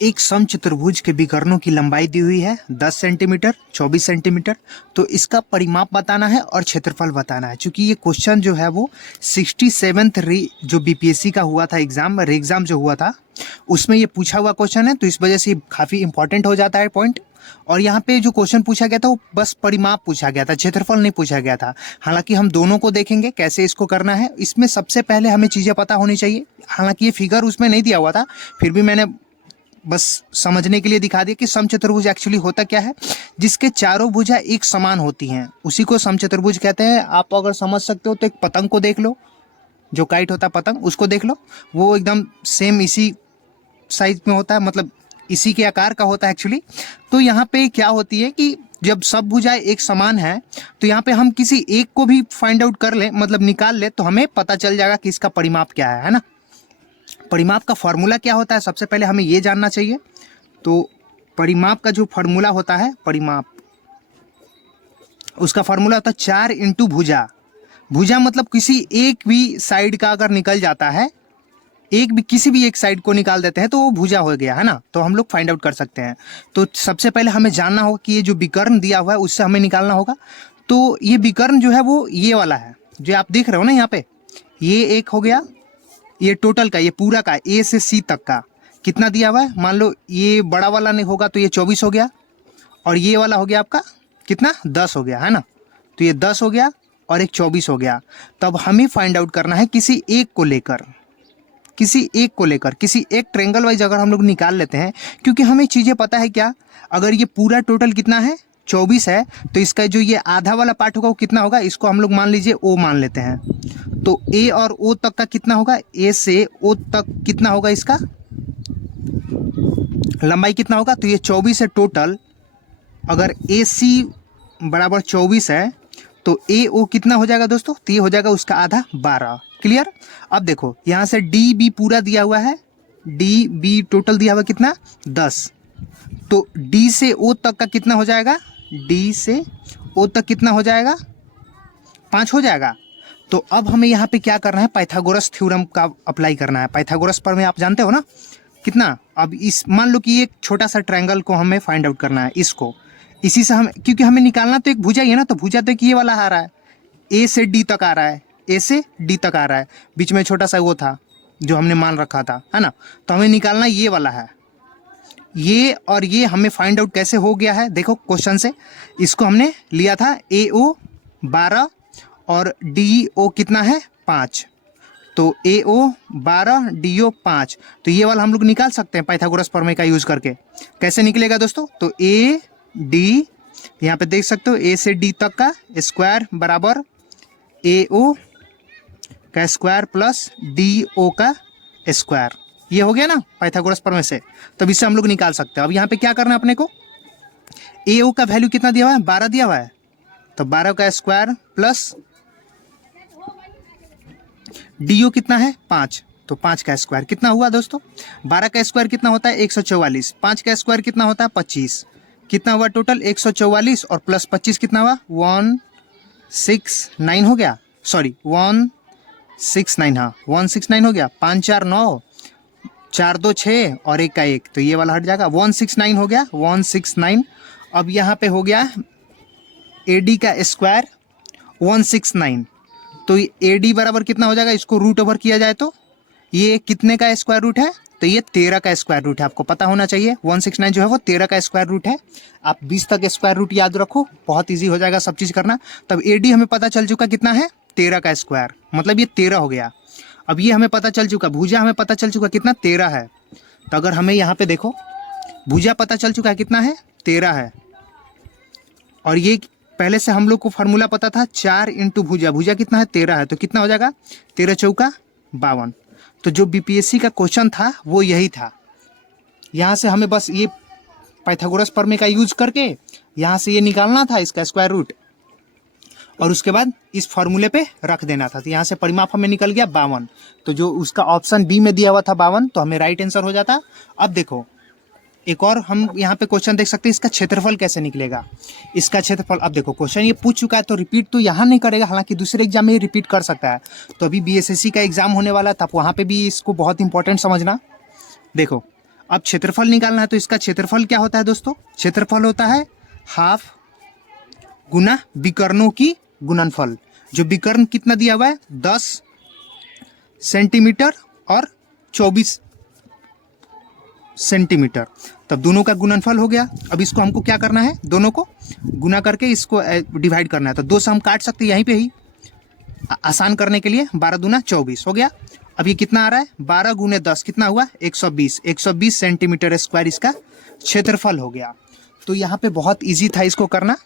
एक समचतुर्भुज के विकर्णों की लंबाई दी हुई है 10 सेंटीमीटर, 24 सेंटीमीटर। तो इसका परिमाप बताना है और क्षेत्रफल बताना है। चूंकि ये क्वेश्चन जो है वो 67th जो बीपीएससी का हुआ था एग्जाम, एग्जाम जो हुआ था उसमें ये पूछा हुआ क्वेश्चन है, तो इस वजह से काफ़ी इंपॉर्टेंट हो जाता है पॉइंट। और यहाँ पे जो क्वेश्चन पूछा गया था वो बस परिमाप पूछा गया था, क्षेत्रफल नहीं पूछा गया था। हालांकि हम दोनों को देखेंगे कैसे इसको करना है। इसमें सबसे पहले हमें चीज़ें पता होनी चाहिए। हालांकि ये फिगर उसमें नहीं दिया हुआ था, फिर भी मैंने बस समझने के लिए दिखा दिया कि समचतुर्भुज एक्चुअली होता क्या है। जिसके चारों भुजा एक समान होती हैं उसी को समचतुर्भुज कहते हैं। आप अगर समझ सकते हो तो एक पतंग को देख लो, जो काइट होता है पतंग, उसको देख लो, वो एकदम सेम इसी साइज में होता है, मतलब इसी के आकार का होता है एक्चुअली। तो यहाँ पे क्या होती है कि जब सब भुजाएं एक समान है तो यहाँ पे हम किसी एक को भी फाइंड आउट कर ले, मतलब निकाल ले, तो हमें पता चल जाएगा कि इसका परिमाप क्या है ना। परिमाप का फॉर्मूला क्या होता है, सबसे पहले हमें ये जानना चाहिए। तो परिमाप का जो फॉर्मूला होता है, परिमाप उसका फॉर्मूला होता है 4 इंटू भुजा। भुजा मतलब किसी एक भी साइड का अगर निकल जाता है, एक भी किसी भी एक साइड को निकाल देते हैं तो वो भुजा हो गया है ना। तो हम लोग फाइंड आउट कर सकते हैं। तो सबसे पहले हमें जानना होगा कि ये जो विकर्ण दिया हुआ है उससे हमें निकालना होगा। तो ये विकर्ण जो है वो ये वाला है जो आप देख रहे हो ना यहाँ पे, ये एक हो गया। ये टोटल का, ये पूरा का ए से सी तक का कितना दिया हुआ है। मान लो ये बड़ा वाला नहीं होगा तो ये 24 हो गया, और ये वाला हो गया आपका कितना, 10 हो गया है ना। तो ये 10 हो गया और एक 24 हो गया। तब हमें फाइंड आउट करना है किसी एक को लेकर, किसी एक को लेकर, किसी एक ट्रेंगल वाइज अगर हम लोग निकाल लेते हैं, क्योंकि हमें चीज़ें पता है क्या, अगर ये पूरा टोटल कितना है 24 है, तो इसका जो ये आधा वाला पार्ट होगा वो कितना होगा, इसको हम लोग मान लीजिए ओ मान लेते हैं। तो ए और ओ तक का कितना होगा, ए से ओ तक कितना होगा, इसका लंबाई कितना होगा, तो ये 24 है टोटल। अगर ए सी बराबर 24 है तो ए ओ कितना हो जाएगा दोस्तों, तो ये हो जाएगा उसका आधा 12। क्लियर। अब देखो यहाँ से डी बी पूरा दिया हुआ है, डी बी टोटल दिया हुआ कितना 10। तो डी से ओ तक का कितना हो जाएगा, डी से ओ तक कितना हो जाएगा, 5 हो जाएगा। तो अब हमें यहाँ पे क्या करना है, पाइथागोरस थ्योरम का अप्लाई करना है। पाइथागोरस पर में आप जानते हो ना कितना। अब इस मान लो कि एक छोटा सा ट्रायंगल को हमें फाइंड आउट करना है, इसको इसी से हम, क्योंकि हमें निकालना तो एक भुजा ही है ना, तो भुजा तो एक ये वाला आ रहा है, ए से डी तक आ रहा है, ए से डी तक आ रहा है, बीच में छोटा सा वो था जो हमने मान रखा था, है ना। तो हमें निकालना ये वाला है, ये और ये हमें फाइंड आउट कैसे हो गया है, देखो क्वेश्चन से। इसको हमने लिया था ए ओ 12 और डी ओ कितना है 5। तो ए ओ 12 डी ओ 5, तो ये वाला हम लोग निकाल सकते हैं पाइथागोरस प्रमेय का यूज करके। कैसे निकलेगा दोस्तों, तो ए डी, यहाँ पे देख सकते हो ए से डी तक का स्क्वायर बराबर ए ओ का स्क्वायर प्लस डी ओ का स्क्वायर। ये हो गया ना पाइथागोरस प्रमेय से। तब इससे हम लोग निकाल सकते हैं। अब यहाँ पे क्या करना है अपने को, ए ओ का वैल्यू कितना दिया हुआ है, 12 दिया हुआ है, तो 12 का स्क्वायर प्लस डी ओ कितना है 5, तो 5 का स्क्वायर कितना हुआ दोस्तों, 12 का स्क्वायर कितना होता है 144, 5 का स्क्वायर कितना होता है 25, कितना हुआ टोटल 144 और प्लस 25 कितना हुआ 169 हो गया, सॉरी 169, हाँ 169 हो गया। 5 4 9, 4 2 6 और एक का 1, तो ये वाला हट जाएगा, 169 हो गया 169। अब यहाँ पे हो गया ए डी का स्क्वायर 169, तो ए डी बराबर कितना हो जाएगा, इसको रूट ओवर किया जाए तो ये कितने का स्क्वायर रूट है, तो ये 13 का स्क्वायर रूट है। आपको पता होना चाहिए 169 जो है वो 13 का स्क्वायर रूट है। आप 20 तक स्क्वायर रूट याद रखो, बहुत इजी हो जाएगा सब चीज़ करना। तब ए डी हमें पता चल चुका कितना है 13 का स्क्वायर, मतलब ये 13 हो गया। अब ये हमें पता चल चुका, भुजा हमें पता चल चुका कितना 13 है। तो अगर हमें यहाँ पे देखो भुजा पता चल चुका है कितना है 13 है, और ये पहले से हम लोग को फार्मूला पता था 4 इंटू भुजा, भुजा कितना है 13 है, तो कितना हो जाएगा 13 चौका 52। तो जो बीपीएससी का क्वेश्चन था वो यही था। यहाँ से हमें बस ये पाइथागोरस प्रमेय का यूज करके यहाँ से ये निकालना था इसका स्क्वायर रूट, और उसके बाद इस फॉर्मूले पे रख देना था। तो यहाँ से परिमाप हमें निकल गया 52। तो जो उसका ऑप्शन बी में दिया हुआ था 52, तो हमें राइट आंसर हो जाता। अब देखो एक और हम यहाँ पे क्वेश्चन देख सकते हैं, इसका क्षेत्रफल कैसे निकलेगा। इसका क्षेत्रफल, अब देखो क्वेश्चन ये पूछ चुका है तो रिपीट तो यहाँ नहीं करेगा, हालांकि दूसरे एग्जाम में ये रिपीट कर सकता है। तो अभी बीएसएससी का एग्जाम होने वाला था, वहाँ पे भी इसको बहुत इंपॉर्टेंट समझना। देखो अब क्षेत्रफल निकालना है, तो इसका क्षेत्रफल क्या होता है दोस्तों? क्षेत्रफल होता है हाफ गुना विकर्णों की गुणनफल। जो विकर्ण कितना दिया हुआ है? 10 सेंटीमीटर और 24 सेंटीमीटर, तब दोनों का गुणनफल हो गया। अब इसको हमको क्या करना है? दोनों को गुना करके इसको डिवाइड करना है। तो 2 से हम काट सकते हैं यहीं पे ही, आसान करने के लिए। 12 दूना 24 हो गया। अब ये कितना आ रहा है? 12 गुने 10 कितना हुआ? 120। 120 सेंटीमीटर स्क्वायर इसका क्षेत्रफल हो गया। तो यहाँ पे बहुत ईजी था इसको करना।